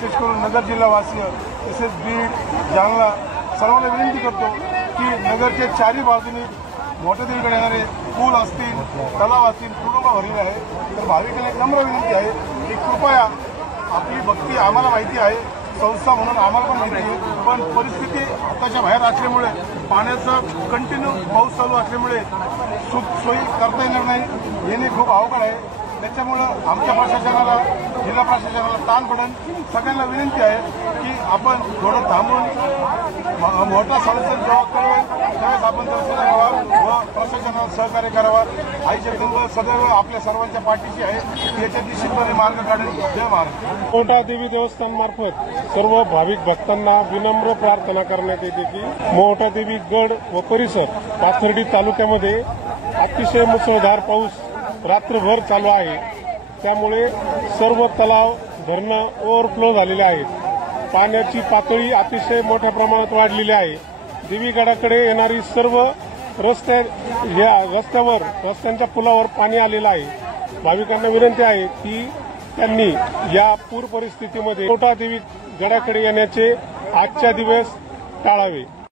विशेष करून नगर जिल्हावासीय तसेच बीड, जालना सर्वांना विनंती करतो की नगरच्या चारही बाजूनी मोठ्या देवीकडे येणारे पूल असतील, तलाव असतील, पूर्ण भरलेले आहे. तर भाविकांना एक नम्र विनंती आहे की कृपया आपली भक्ती आम्हाला माहिती आहे, संस्था म्हणून आम्हाला पण माहिती आहे, पण परिस्थिती हाताच्या बाहेर असल्यामुळे पाण्याचा कंटिन्यू पाऊस चालू असल्यामुळे सोयी करता येणार नाही, येणे खूप अवघड आहे. त्याच्यामुळं आमच्या प्रशासनाला, जिल्हा प्रशासनाला ताण पडेल. सगळ्यांना विनंती आहे की आपण थोडं थांबून मोठा संसद जेव्हा कळवेल त्यावेळेस आपण दर्शन घ्यावा व प्रशासनाला सहकार्य करावा. आईचे दिंड सदैव आपल्या सर्वांच्या पाठीशी आहे, याच्या निश्चितपणे मार्ग काढेल. जय महाराज. मोहोटा देवी देवस्थान मार्फत सर्व भाविक भक्तांना विनम्र प्रार्थना करण्यात येते की मोहोटा देवी गड व परिसर पाथर्डी तालुक्यामध्ये अतिशय मुसळधार पाऊस रात्रभर चालू आहे. त्यामुळे सर्व तलाव, धरणं ओव्हरफ्लो झालेले आहेत. पाण्याची पातळी अतिशय मोठ्या प्रमाणात वाढलेली आहे. देवीगडाकडे येणारी सर्व रस्त्यांच्या पुलावर पाणी आलेलं आहे. भाविकांना विनंती आहे की त्यांनी या पूर परिस्थितीमध्ये मोहोटा देवी गडाकडे येण्याचे आजच्या दिवस टाळावे.